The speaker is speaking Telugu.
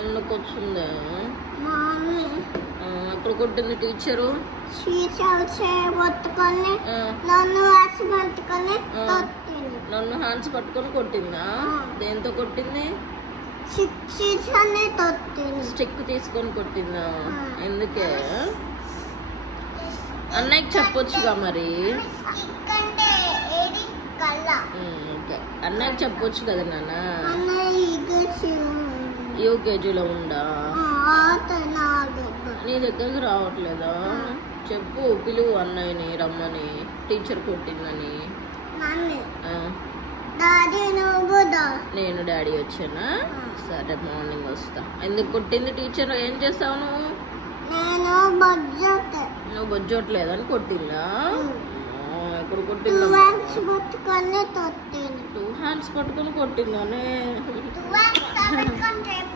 ఎందుకు వచ్చింది? ఎక్కడ కొట్టింది టీచరు? నన్ను హ్యాండ్స్ పట్టుకొని కొట్టిందా? దేంతో కొట్టింది? స్టిక్ తీసుకొని కొట్టిందా? ఎందుకే? అన్నయ్యకి చెప్పొచ్చుగా మరి. ఓకే, అన్నయ్యకి చెప్పొచ్చు కదా నాన్న. యూకేజీలో ఉందా? నీ దగ్గరకు రావట్లేదా? చెప్పు, పిలువు అన్నయ్యని రమ్మని, టీచర్ కొట్టిందని. నేను డాడీ వచ్చానా? సరే, మార్నింగ్ వస్తా. ఎందుకు కొట్టింది టీచర్? ఏం చేస్తావు నువ్వు? నువ్వు బొజ్జోట్లేదని కొట్టిందా? ఎప్పుడు కొట్టిందా? 2 హ్యాండ్స్ పట్టుకొని కొట్టిందానే.